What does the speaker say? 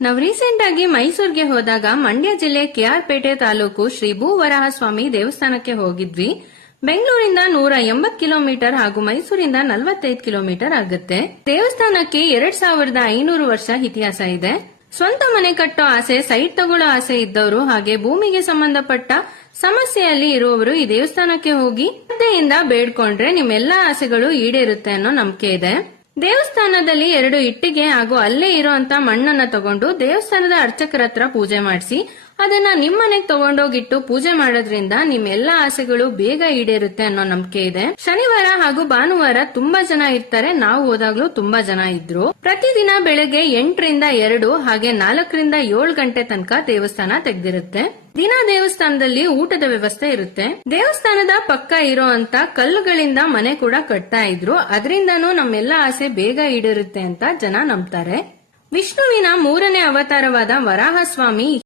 ನಾವು ರೀಸೆಂಟ್ ಆಗಿ ಮೈಸೂರಿಗೆ ಹೋದಾಗ ಮಂಡ್ಯ ಜಿಲ್ಲೆ ಕೆಆರ್ಪೇಟೆ ತಾಲೂಕು ಶ್ರೀ ಭೂವರಾಹಸ್ವಾಮಿ ದೇವಸ್ಥಾನಕ್ಕೆ ಹೋಗಿದ್ವಿ. ಬೆಂಗಳೂರಿಂದ 180 ಕಿಲೋಮೀಟರ್ ಹಾಗೂ ಮೈಸೂರಿಂದ 45 ಕಿಲೋಮೀಟರ್ ಆಗುತ್ತೆ. ದೇವಸ್ಥಾನಕ್ಕೆ 2500 ವರ್ಷ ಇತಿಹಾಸ ಇದೆ. ಸ್ವಂತ ಮನೆ ಕಟ್ಟೋ ಆಸೆ, ಸೈಟ್ ತಗೊಳ್ಳೋ ಆಸೆ ಇದ್ದವರು ಹಾಗೆ ಭೂಮಿಗೆ ಸಂಬಂಧಪಟ್ಟ ಸಮಸ್ಯೆಯಲ್ಲಿ ಇರುವವರು ಈ ದೇವಸ್ಥಾನಕ್ಕೆ ಹೋಗಿ ಶ್ರದ್ಧೆಯಿಂದ ಬೇಡ್ಕೊಂಡ್ರೆ ನಿಮ್ಮೆಲ್ಲಾ ಆಸೆಗಳು ಈಡೇರುತ್ತೆ ಅನ್ನೋ ನಂಬಿಕೆ ಇದೆ. ದೇವಸ್ಥಾನದಲ್ಲಿ 2 ಇಟ್ಟಿಗೆ ಹಾಗೂ ಅಲ್ಲೇ ಇರುವಂತ ಮಣ್ಣನ್ನ ತಗೊಂಡು ದೇವಸ್ಥಾನದ ಅರ್ಚಕರ ಹತ್ರ ಪೂಜೆ ಮಾಡಿಸಿ ಅದನ್ನ ನಿಮ್ಮನೆಗೆ ತಗೊಂಡೋಗಿಟ್ಟು ಪೂಜೆ ಮಾಡೋದ್ರಿಂದ ನಿಮ್ಮೆಲ್ಲಾ ಆಸೆಗಳು ಬೇಗ ಈಡೇರುತ್ತೆ ಅನ್ನೋ ನಂಬಿಕೆ ಇದೆ. ಶನಿವಾರ ಹಾಗೂ ಭಾನುವಾರ ತುಂಬಾ ಜನ ಇರ್ತಾರೆ. ನಾವು ಹೋದಾಗ್ಲೂ ತುಂಬಾ ಜನ ಇದ್ರು. ಪ್ರತಿದಿನ ಬೆಳಗ್ಗೆ 8 ರಿಂದ 2 ಹಾಗೆ 4 ರಿಂದ 7 ಗಂಟೆ ತನಕ ದೇವಸ್ಥಾನ ತೆಗ್ದಿರುತ್ತೆ. ದಿನ ದೇವಸ್ಥಾನದಲ್ಲಿ ಊಟದ ವ್ಯವಸ್ಥೆ ಇರುತ್ತೆ. ದೇವಸ್ಥಾನದ ಪಕ್ಕ ಇರೋಂತ ಕಲ್ಲುಗಳಿಂದ ಮನೆ ಕೂಡ ಕಟ್ತಾ ಇದ್ರು. ಅದರಿಂದನೂ ನಮ್ಮೆಲ್ಲ ಆಸೆ ಬೇಗ ಈಡೇರುತ್ತೆ ಅಂತ ಜನ ನಂಬ್ತಾರೆ. ವಿಷ್ಣುವಿನ 3ನೇ ಅವತಾರವಾದ ವರಾಹಸ್ವಾಮಿ